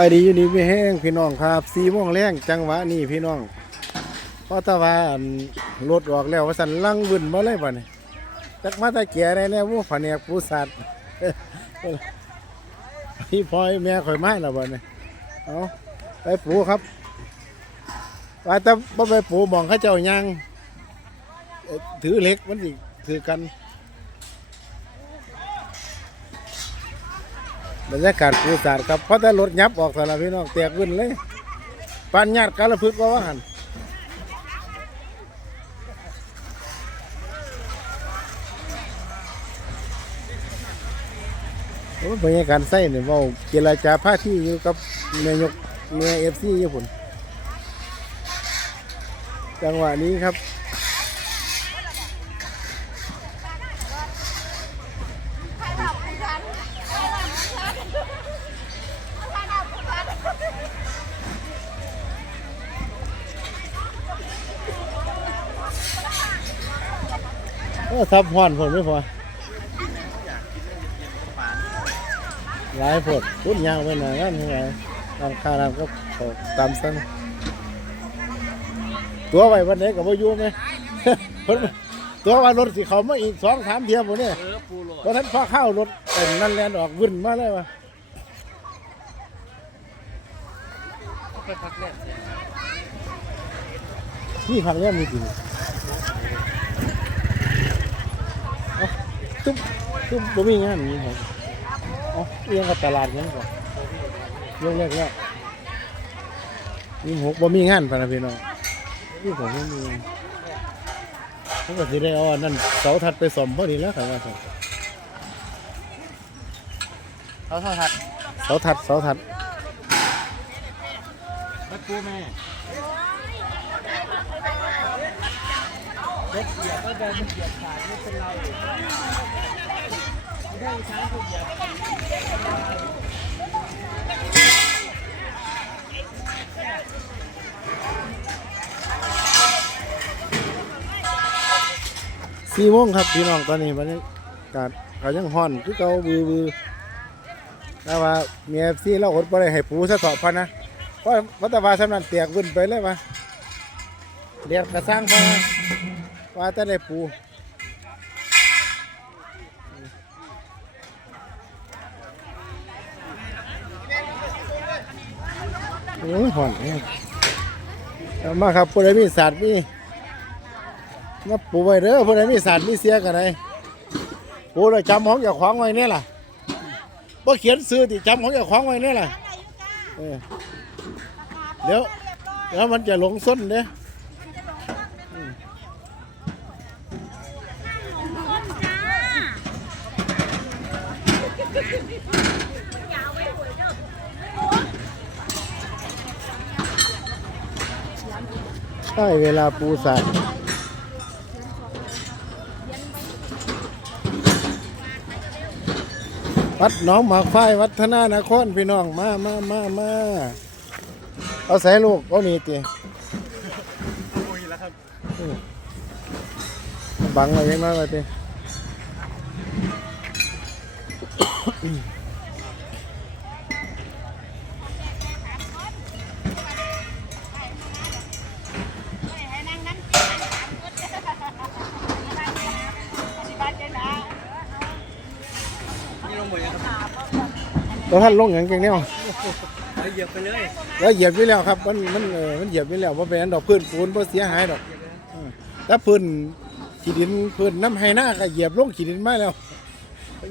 ายดีอยู่นี่ไม่แห้งพี่น้องครับสี่โมงแรงจังหวะนี้พี่น้องเพราะตะวันรถออกแล้วว่าสันลังวึนมาเลยบ่เนี่จักมาตะแก่ได้แล้วว่าผนกผู้สัตว์พี่พลอยแม่ข่อยมาแล้วบ่เนี่เอาไปปูครับว่าแต่บ่ไปปูมองเขาเจ้ายังถือเล็กมันสิถือกัน บรรยากาศปูสาดครับเพราะแต่รถยับออกสารพี่น้องแตกขึ้นเลยปันญาติกาลพึกว่าว่าหันโอ้บรรยากาศใส่เนี่ยว่าเจรจาผ้าที่อยู่กับนายกเมียเอฟซีญี่ปุ่นจังหวะนี้ครับ ทับห่อนผลไม่พอหลายผลพุดยาวไปหน่อยนั่นไงตามค่าน้ำก็ตกตามสั้นตัวไว้วันไหนกับว่าอยู่ไหมเพิ่นตัวว่ารถสิเขามาอีกสองสามเทียมหมดเนี่ยเออปูโหลดเพราะท่านพอเข้ารถเป็นนั่นแลนออกวุ่นมาเลยวะไปพักแรกเนี่ยนี่ผักเนี่ยมีกินเอ้า ตุ๊บตุ๊บบ่มีงานนี้ครับเอ๋อเอียงกับตลาดยังก่อนยกเลิกแล้วนี่หกบ่มีงานพะนะพี่น้องนี่ผมไม่มีผมก็สิได้เอาอันนั่นเสาถัดไปสมพอดีแล้วครับว่าซั่นเขาเท่าทัดเสาถัดเสาถัดรถปูแม่ รถเหยียบก็เดินเหยียบขาไม่เป็นไรไม่ได้ช้างเหยียบสี่โมงครับพี่น้องตอนนี้บรรยากาศก็ยังฮ้อนคือเก่าบือบือแต่ว่าเมียซี่เราอดบ่ได้ให้ปูซะสอบพันนะเพราะวัตวาสำนันเตียกวุ่นไปเลยว่าเรียกกระสร้างพอ ว่าแต่ได้ปูโอ้ยห่อนเนี่ยเอามาครับผู้ใดมีศาสตร์มีมาปูไว้เด้อผู้ใดมีสารมีเสียกันไดปูเลยจำของอย่าขวางไว้เนี่ยล่ะบ่เขียนซื้อติจำของอย่าขวางไว้เนี่ยล่ะเดี๋ยวเดี๋ยวมันจะหลงส้นเด้ออื ใช่เวลาปูสารวัดหน้องหมากไฟวัฒนานครพี่น้องมามามามาเอาใส่ลูกเอานี่ติโอ้ยแล้วครับบังไว้ยังน้อยไว้ตินี่ลงหมดยังครับ แล้วท่านลงอย่างเก่งเนี่ยเอาเหยียบไปเลยแล้วเหยียบไว้แล้วครับ มันมันเออมันเหยียบไว้แล้วว่าเป็นอันดอกพื้นปูนบ่เสียหายดอกเออแต่พื้นขี้ดินพื้นน้ำไห้หน้าก็เหยียบลงขี้ดินมาแล้ว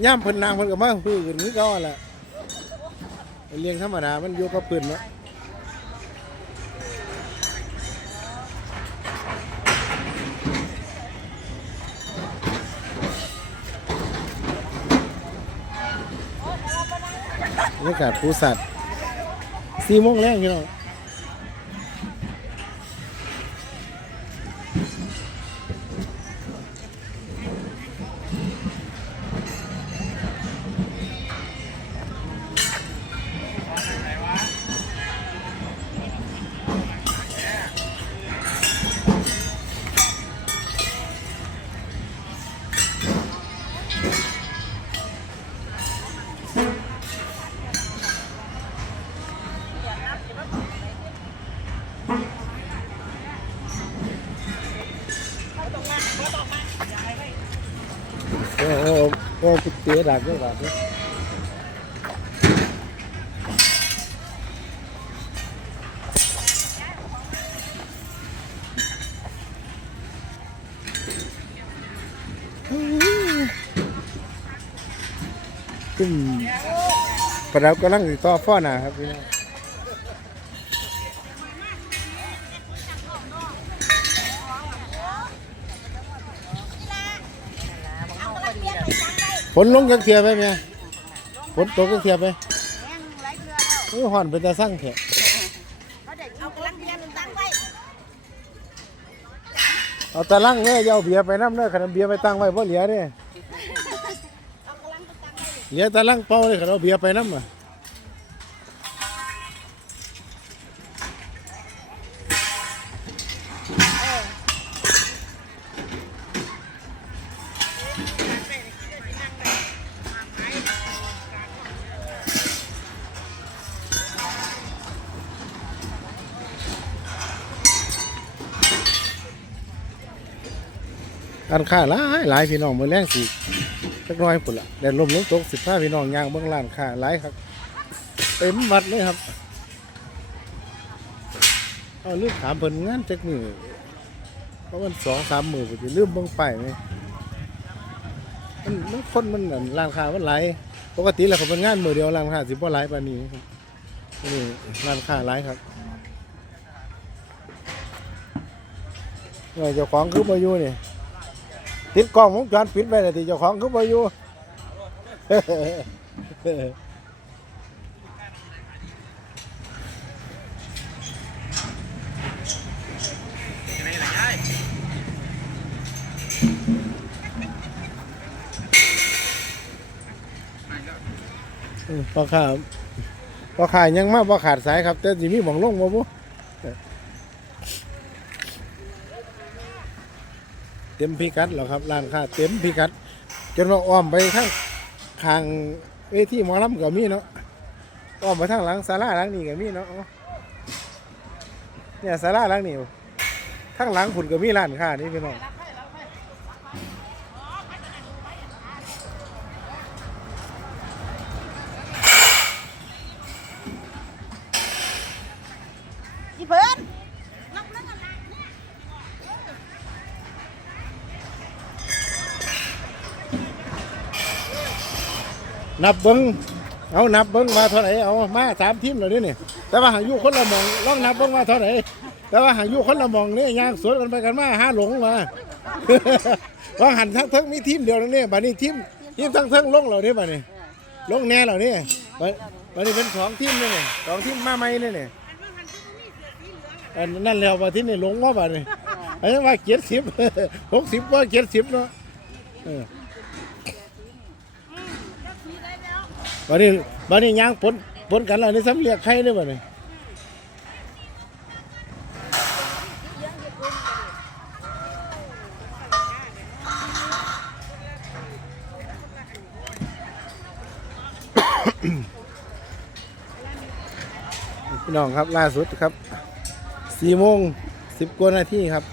ย่ามเพิ่นนางเพิ่นก็มาพื้นคือเก่าหั่นแหละเลี้ยงธรรมดามันอยู่กับพื้นเนาะบรรยากาศภูสัตว์สี่โมงแรกพี่น้อง ก็กุเตะดักด้วยบาดนี้ขึ้นประดับกำลังติดต่อฟ้อหนาครับ น้องฝนลงจักเทียไปไหมฝนตกจักเทียไปเฮ้ยหอนเป็นตาสั่งแท้เอากลังเบียร์ตั้งไว้เอาตะลังเนี่ยเอาเบียร์ไปน้ำเด้อขนมเบียร์ไปตั้งไว้เพราะเหลือเนี่ยเอากลังไปตั้งไว้ เหลือตะลังเป่าเลยขนมเบียร์ไปน้ำอะ การค้าหลายหลายพี่น้องมือแรงสิสักน้อยพุ่นละแดดลมลมตกสิบห้าพี่น้องย่างเบื้องร้านค้าหลายครับเต็มวัดเลยครับเอาลืมถามเพิ่นงานจักมือเพราะมันสองสามมือผมจะลืมเบิ่งไปไหมมันมันคนมันนั่นร้านค้ามันหลายปกติแล้วเขาเป็นงานมือเดียวร้านค้าสิบ่หลายปานนี้ครับนี่ร้านค้าหลายครับว่าเจ้าของคือมาอยู่นี่ ติดกล้องวงจรปิดไว้เลยที่เจ้าของคือบ่อยู่อืมพอขาพอขายังมาพอขาดสายครับ แต่สิมีหมองลงบ่บุ เต็มพิกัดแล้วครับร้านค้าเต็มพิกัด จนว่าอ้อมไปข้างข้างเวทีหมอลำก็มีเนาะอ้อมไปทางหลังศาลาหลังนี้ก็มีเนาะเนี่ยศาลาหลังนี้ข้างหลังผุนก็มีร้านค้านี่พี่น้อง นับเบิ้งเอานับเบิ้งมาเท่าไหร่เอามาสามทีมเหลยนี่แต่ว่าหางยูคนละมองลองนับเบิ้งมาเท่าไหร่แต่ว่าหางยูคนละมองนี่ย่างสวนกันไปกันมาห้าหลงมาว่าหันทั้งทั้งมีทีมเดียวนั่นนี่บัดนี้ทีมทีมทั้งทั้งลงเหล่านี้บัดนี้ลงแน่เหล่านี้บัดนี้เป็นสองทีมนี่นี่สองทีมมาใหม่นี่นี่อันนั่นแล้วบัดที่นี่ลงว่าบัดนี้อันนี้ว่าเจ็ดสิบหกสิบว่าเจ็ดสิบเนาะ เออบัดนี้บัดนี้ย่างปนปนกันแล้วนี่ซ้ำเรียกใครเด้อบัดนี้พี่น้องครับล่าสุดครับสี่โมงสิบกว่านาทีครับ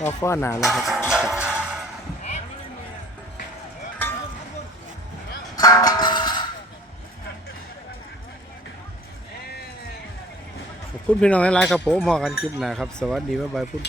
รอฟ้อหนาแล้วครับ ขอบคุณพี่น้องหลายๆครับผมมอกันคลิปหน้าครับ สวัสดีบ๊ายบายพุ่น